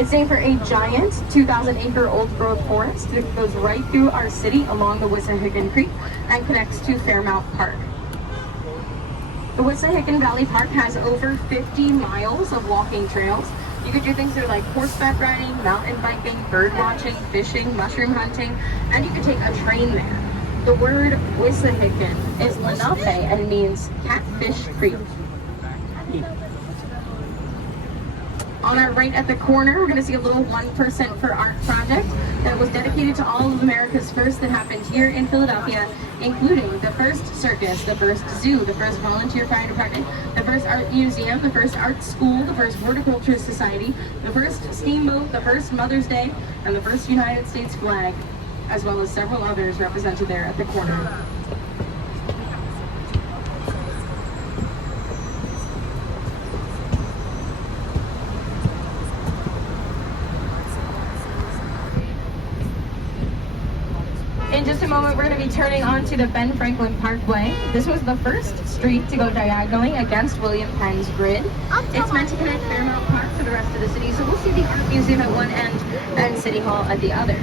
It's named for a giant 2,000-acre old-growth forest that goes right through our city along the Wissahickon Creek and connects to Fairmount Park. The Wissahickon Valley Park has over 50 miles of walking trails. You could do things that are like horseback riding, mountain biking, bird watching, fishing, mushroom hunting, and you could take a train there. The word Wissahickon is Lenape and means Catfish Creek. On our right at the corner, we're going to see a little 1% for Art project that was dedicated to all of America's firsts that happened here in Philadelphia, including the first circus, the first zoo, the first volunteer fire department, the first art museum, the first art school, the first horticulture society, the first steamboat, the first Mother's Day, and the first United States flag, as well as several others represented there at the corner. In just a moment, we're going to be turning onto the Ben Franklin Parkway. This was the first street to go diagonally against William Penn's grid. It's meant to connect Fairmount Park to the rest of the city, so we'll see the Art Museum at one end and City Hall at the other.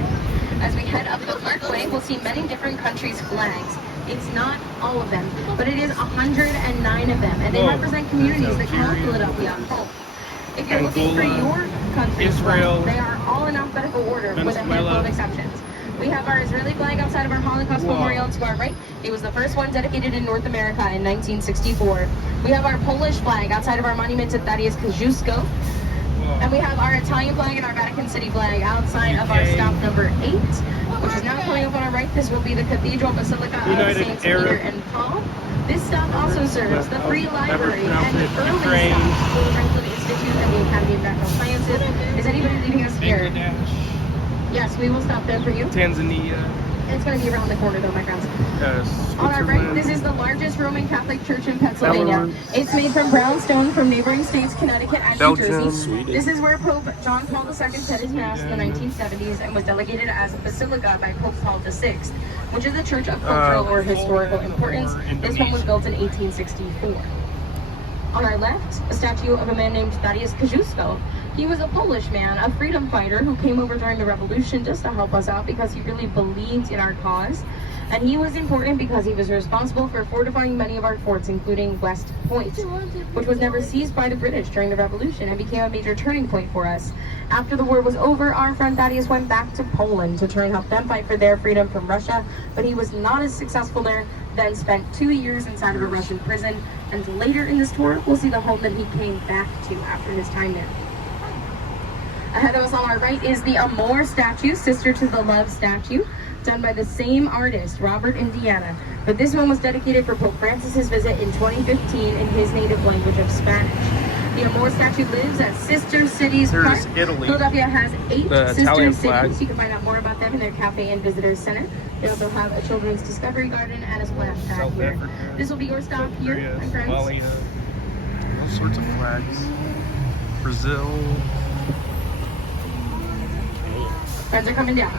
As we head up the parkway, we'll see many different countries' flags. It's not all of them, but it is 109 of them, and they represent communities that call Philadelphia home. If you're looking for your country's flag, they are all in alphabetical order with a handful of exceptions. We have our Israeli flag outside of our Holocaust Memorial to our right. It was the first one dedicated in North America in 1964. We have our Polish flag outside of our monument to Thaddeus Kosciuszko. And we have our Italian flag and our Vatican City flag outside of our stop number 8, which is now coming up on our right. This will be the Cathedral Basilica of Saints Peter and Paul. This stop also serves the Free Library and the early stop, the Franklin Institute and the Academy of Natural Sciences. Is anybody leading us here? Yes, we will stop there for you. Tanzania. It's going to be around the corner though, my friends. On our right, this is the largest Roman Catholic church in Pennsylvania. It's made from brown stone from neighboring states, Connecticut and New Jersey. This is where Pope John Paul II said his Mass in the 1970s and was delegated as a basilica by Pope Paul VI, which is a church of cultural or historical importance. This one was built in 1864. On our left, a statue of a man named Thaddeus Kosciuszko. He was a Polish man, a freedom fighter who came over during the revolution just to help us out because he really believed in our cause. And he was important because he was responsible for fortifying many of our forts, including West Point, which was never seized by the British during the revolution and became a major turning point for us. After the war was over, our friend Thaddeus went back to Poland to try and help them fight for their freedom from Russia, but he was not as successful there, then spent 2 years inside of a Russian prison, and later in this tour, we'll see the home that he came back to after his time there. Ahead of us on our right is the Amor statue, sister to the Love statue, done by the same artist, Robert Indiana. But this one was dedicated for Pope Francis's visit in 2015 in his native language of Spanish. The Amor statue lives at Sister Cities Park. Italy. Philadelphia has 8 sister Italian cities. flag. You can find out more about them in their cafe and visitors center. They also have a children's discovery garden and a splash pad here. This will be your stop here, my friends. All sorts of flags. Brazil. Friends are coming down.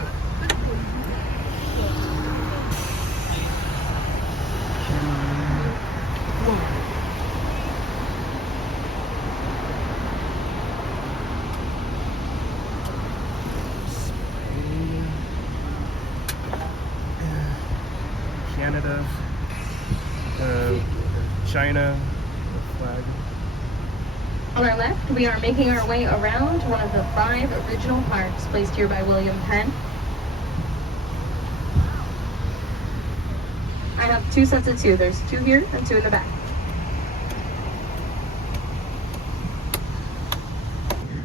Canada, China, the flag. On our left, we are making our way around one of the 5 original parks placed here by William Penn. I have 2 sets of 2. There's 2 here and 2 in the back.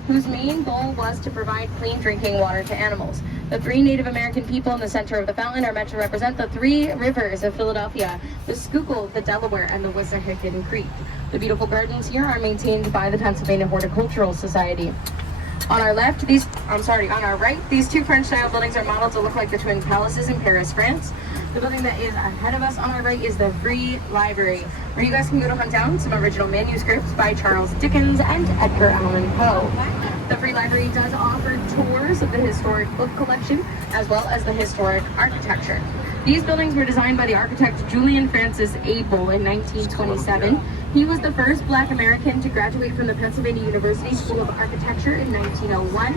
Whose main goal was to provide clean drinking water to animals. The 3 Native American people in the center of the fountain are meant to represent the 3 rivers of Philadelphia, the Schuylkill, the Delaware, and the Wissahickon Creek. The beautiful gardens here are maintained by the Pennsylvania Horticultural Society. On our right, these 2 French-style buildings are modeled to look like the Twin Palaces in Paris, France. The building that is ahead of us on our right is the Free Library, where you guys can go to hunt down some original manuscripts by Charles Dickens and Edgar Allan Poe. The Free Library does offer tours of the historic book collection, as well as the historic architecture. These buildings were designed by the architect Julian Francis Abel in 1927. He was the first Black American to graduate from the Pennsylvania University School of Architecture in 1901.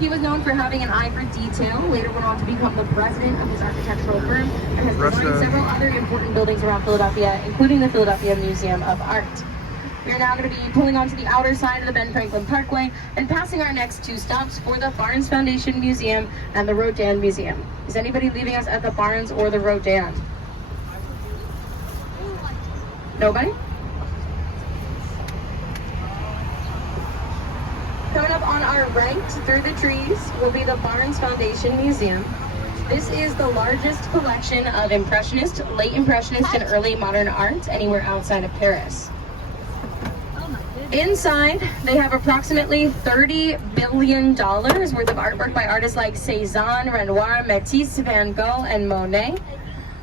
He was known for having an eye for detail, later went on to become the president of his architectural firm, and has designed several other important buildings around Philadelphia, including the Philadelphia Museum of Art. We are now going to be pulling onto the outer side of the Ben Franklin Parkway and passing our next two stops for the Barnes Foundation Museum and the Rodin Museum. Is anybody leaving us at the Barnes or the Rodin? Nobody? Coming up on our right through the trees will be the Barnes Foundation Museum. This is the largest collection of Impressionist, late Impressionist, and early modern art anywhere outside of Paris. Inside, they have approximately $30 billion worth of artwork by artists like Cézanne, Renoir, Matisse, Van Gogh, and Monet.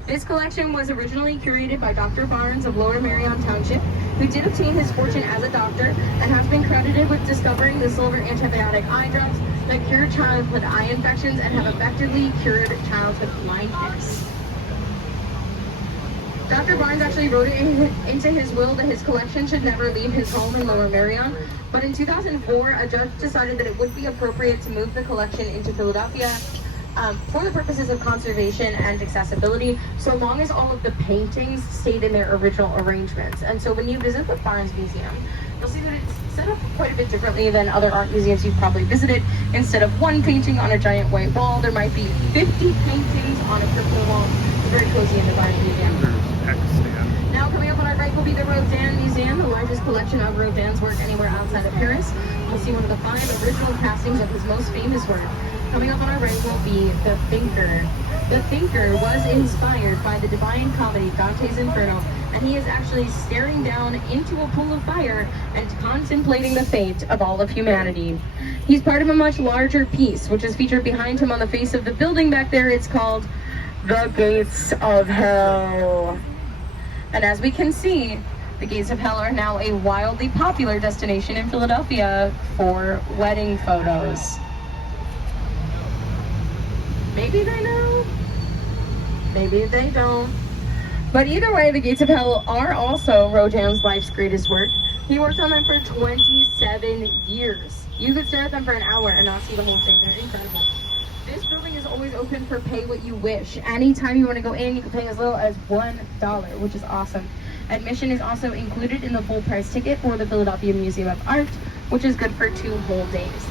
This collection was originally curated by Dr. Barnes of Lower Merion Township, who did obtain his fortune as a doctor and has been credited with discovering the silver antibiotic eye drops that cure childhood eye infections and have effectively cured childhood blindness. Dr. Barnes actually wrote it into his will that his collection should never leave his home in Lower Merion, but in 2004, a judge decided that it would be appropriate to move the collection into Philadelphia for the purposes of conservation and accessibility, so long as all of the paintings stayed in their original arrangements. And so when you visit the Barnes Museum, you'll see that it's set up quite a bit differently than other art museums you've probably visited. Instead of one painting on a giant white wall, there might be 50 paintings on a crypto wall. It's very cozy in the Barnes Museum. Now coming up on our right will be the Rodin Museum, the largest collection of Rodin's work anywhere outside of Paris. We'll see one of the 5 original castings of his most famous work. Coming up on our right will be The Thinker. The Thinker was inspired by the Divine Comedy, Dante's Inferno, and he is actually staring down into a pool of fire and contemplating the fate of all of humanity. He's part of a much larger piece, which is featured behind him on the face of the building back there. It's called The Gates of Hell. And as we can see, the Gates of Hell are now a wildly popular destination in Philadelphia for wedding photos. Maybe they know, maybe they don't. But either way, the Gates of Hell are also Rodin's life's greatest work. He worked on them for 27 years. You could stare at them for an hour and not see the whole thing. They're incredible. This building is always open for pay what you wish. Anytime you want to go in, you can pay as little as $1, which is awesome. Admission is also included in the full price ticket for the Philadelphia Museum of Art, which is good for 2 whole days.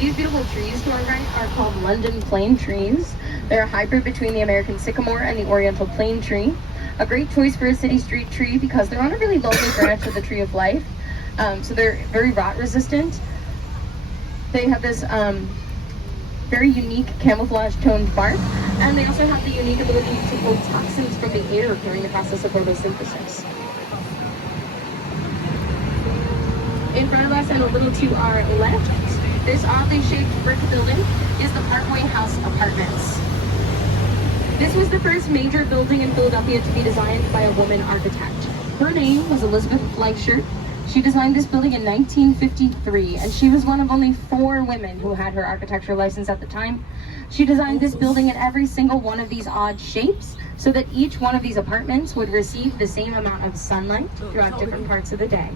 These beautiful trees to our right are called London plane trees. They're a hybrid between the American sycamore and the Oriental plane tree. A great choice for a city street tree because they're on a really lonely branch of the tree of life. So they're very rot resistant. They have this very unique camouflage toned bark, and they also have the unique ability to pull toxins from the air during the process of photosynthesis. In front of us and a little to our left, this oddly shaped brick building is the Parkway House Apartments. This was the first major building in Philadelphia to be designed by a woman architect. Her name was Elizabeth Fleischer. She designed this building in 1953, and she was one of only 4 women who had her architecture license at the time. She designed this building in every single one of these odd shapes so that each one of these apartments would receive the same amount of sunlight throughout different parts of the day.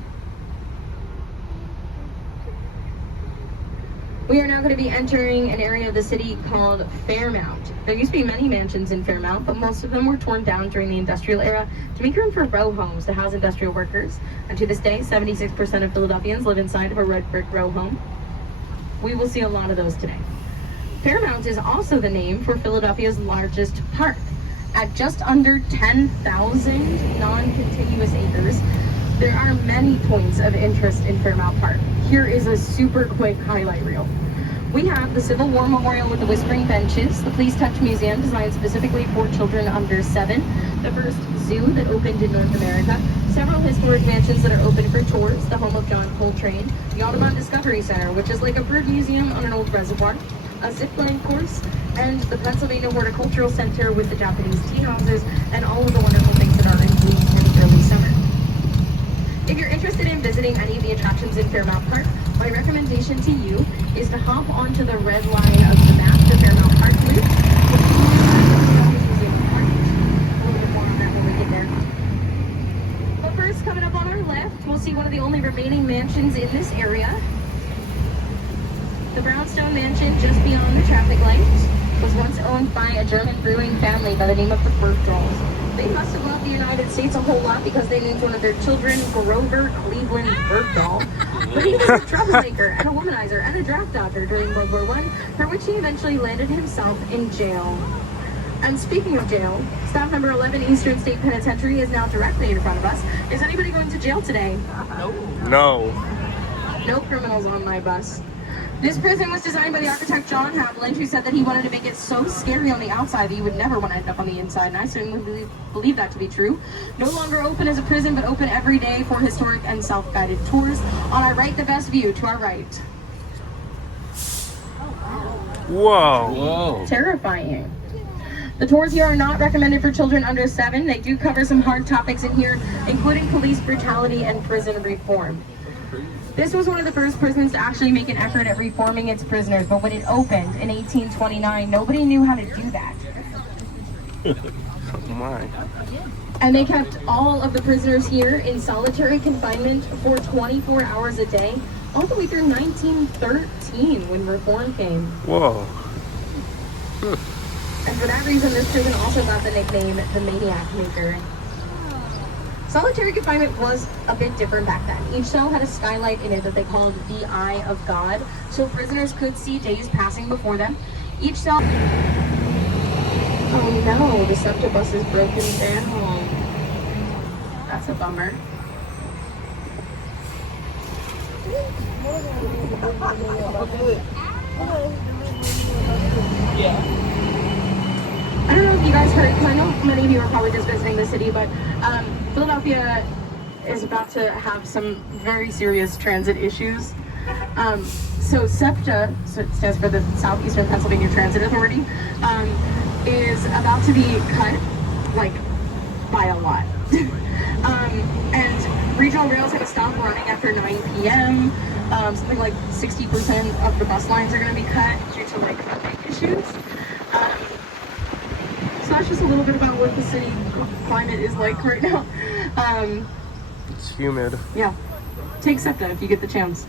We are now going to be entering an area of the city called Fairmount. There used to be many mansions in Fairmount, but most of them were torn down during the industrial era to make room for row homes to house industrial workers. And to this day, 76% of Philadelphians live inside of a red brick row home. We will see a lot of those today. Fairmount is also the name for Philadelphia's largest park. At just under 10,000 non-contiguous acres, there are many points of interest in Fairmount Park. Here is a super quick highlight reel. We have the Civil War Memorial with the Whispering Benches, the Please Touch Museum designed specifically for children under 7, the first zoo that opened in North America, several historic mansions that are open for tours, the home of John Coltrane, the Audubon Discovery Center, which is like a bird museum on an old reservoir, a zipline course, and the Pennsylvania Horticultural Center with the Japanese tea houses, and all of the wonderful things that are in bloom for the early summer. If you're interested in visiting any of the attractions in Fairmount Park, my recommendation to you is to hop onto the red line of the map, the Fairmount Park loop. A little bit more on that when we get there. will see one of the only remaining mansions in this area. The brownstone mansion just beyond the traffic light was once owned by a German brewing family by the name of the Bergdahls. They must have loved the United States a whole lot because they named one of their children Grover Cleveland Bergdahl. But he was a troublemaker and a womanizer and a draft dodger during World War I, for which he eventually landed himself in jail. And speaking of jail, staff number 11 Eastern State Penitentiary is now directly in front of us. Is anybody going to jail today? No. No criminals on my bus. This prison was designed by the architect John Haviland, who said that he wanted to make it so scary on the outside that you would never want to end up on the inside, and I certainly believe that to be true. No longer open as a prison, but open every day for historic and self-guided tours. On our right, the best view, to our right. Whoa. Whoa. Terrifying. The tours here are not recommended for children under 7. They do cover some hard topics in here, including police brutality and prison reform. This was one of the first prisons to actually make an effort at reforming its prisoners, but when it opened in 1829, nobody knew how to do that. Oh my. And they kept all of the prisoners here in solitary confinement for 24 hours a day, all the way through 1913 when reform came. Whoa. And for that reason, this prison also got the nickname the Maniac Maker. Solitary confinement was a bit different back then. Each cell had a skylight in it that they called the Eye of God, so prisoners could see days passing before them. Each cell... Oh no, the SEPTA bus is broken down. That's a bummer. I don't know if you guys heard, because I know many of you are probably just visiting the city, but Philadelphia is about to have some very serious transit issues. So SEPTA, so it stands for the Southeastern Pennsylvania Transit Authority, is about to be cut, like, by a lot. And regional rails are going to stop running after 9 p.m. Something like 60% of the bus lines are going to be cut due to, like, funding issues. So that's just a little bit about what the city climate is like right now. It's humid. Yeah. Take SEPTA if you get the chance.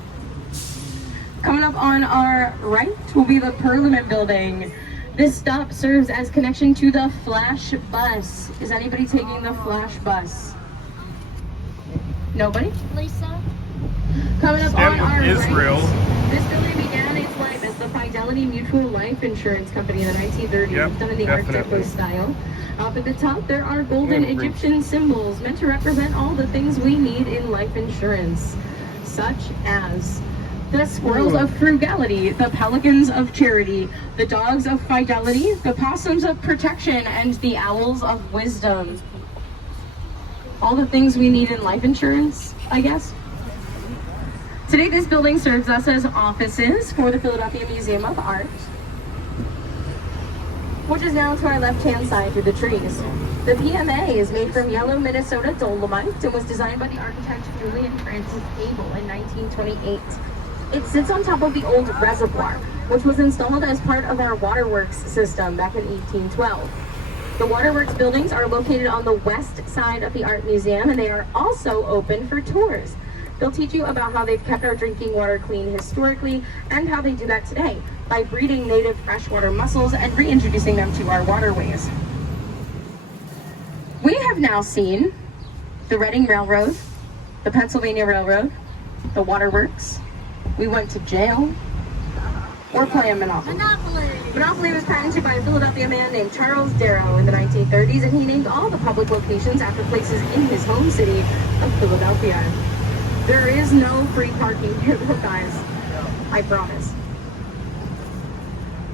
Coming up on our right will be the Parliament Building. This stop serves as connection to the Flash Bus. Is anybody taking the Flash Bus? Nobody? Lisa? Coming up on our Israel. right, this building began its life as the Fidelity Mutual Life Insurance Company in the 1930s, Yep, done in the Art definitely. Deco style. Up at the top, there are golden Egyptian symbols meant to represent all the things we need in life insurance, such as the squirrels of frugality, the pelicans of charity, the dogs of fidelity, the possums of protection, and the owls of wisdom. All the things we need in life insurance, I guess. Today, this building serves us as offices for the Philadelphia Museum of Art, which is now to our left-hand side through the trees. The PMA is made from yellow Minnesota dolomite and was designed by the architect Julian Francis Abel in 1928. It sits on top of the old reservoir, which was installed as part of our waterworks system back in 1812. The waterworks buildings are located on the west side of the Art Museum, and they are also open for tours. They'll teach you about how they've kept our drinking water clean historically and how they do that today by breeding native freshwater mussels and reintroducing them to our waterways. We have now seen the Reading Railroad, the Pennsylvania Railroad, the waterworks. We went to jail. We're playing Monopoly. Monopoly was patented by a Philadelphia man named Charles Darrow in the 1930s, and he named all the public locations after places in his home city of Philadelphia. There is no free parking here, guys. I promise.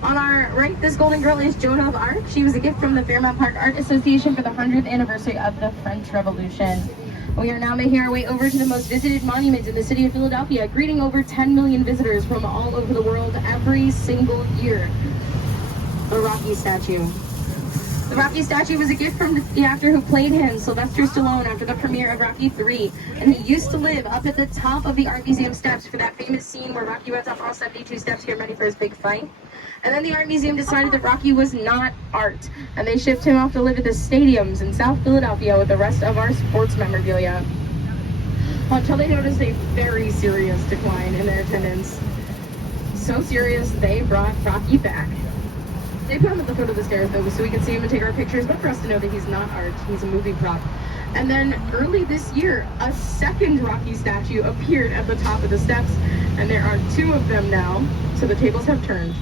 On our right, this golden girl is Joan of Arc. She was a gift from the Fairmount Park Art Association for the 100th anniversary of the French Revolution. We are now making our way over to the most visited monument in the city of Philadelphia, greeting over 10 million visitors from all over the world every single year. The Rocky statue. The Rocky statue was a gift from the actor who played him, Sylvester Stallone, after the premiere of Rocky III. And he used to live up at the top of the Art Museum steps for that famous scene where Rocky went up all 72 steps here ready for his big fight. And then the Art Museum decided that Rocky was not art, and they shipped him off to live at the stadiums in South Philadelphia with the rest of our sports memorabilia. until they noticed a very serious decline in their attendance. So serious, they brought Rocky back. They put him at the foot of the stairs though, so we can see him and take our pictures, but for us to know that he's not art, he's a movie prop. And then early this year, a second Rocky statue appeared at the top of the steps, and there are 2 of them now, so the tables have turned.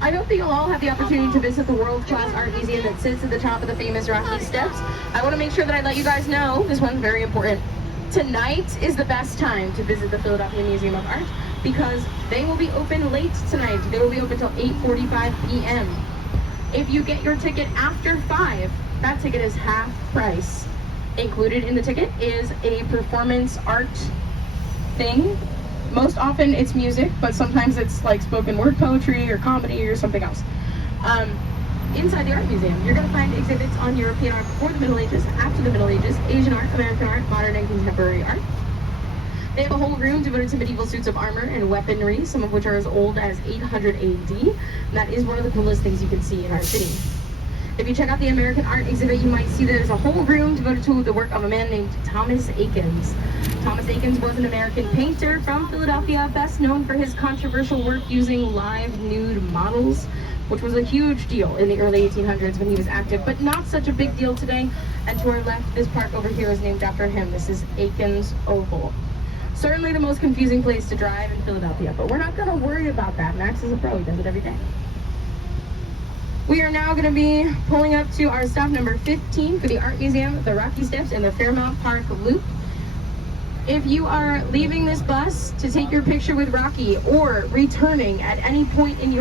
I hope that you'll all have the opportunity to visit the world-class art museum that sits at the top of the famous Rocky Steps. I want to make sure that I let you guys know, this one's very important. Tonight is the best time to visit the Philadelphia Museum of Art because they will be open late tonight. They will be open till 8:45 p.m. If you get your ticket after 5, that ticket is half price. Included in the ticket is a performance art thing. Most often it's music, but sometimes it's like spoken word poetry or comedy or something else. Inside the art museum, you're going to find exhibits on European art before the Middle Ages, after the Middle Ages, Asian art, American art, modern and contemporary art. They have a whole room devoted to medieval suits of armor and weaponry, some of which are as old as 800 AD. And that is one of the coolest things you can see in our city. If you check out the American art exhibit, you might see that there's a whole room devoted to the work of a man named Thomas Eakins. Thomas Eakins was an American painter from Philadelphia, best known for his controversial work using live nude models, which was a huge deal in the early 1800s when he was active, but not such a big deal today. And to our left, this park over here is named after him. This is Eakins Oval. Certainly the most confusing place to drive in Philadelphia, but we're not going to worry about that. Max is a pro, he does it every day. We are now going to be pulling up to our stop number 15 for the Art Museum, the Rocky Steps, and the Fairmount Park Loop. If you are leaving this bus to take your picture with Rocky or returning at any point in your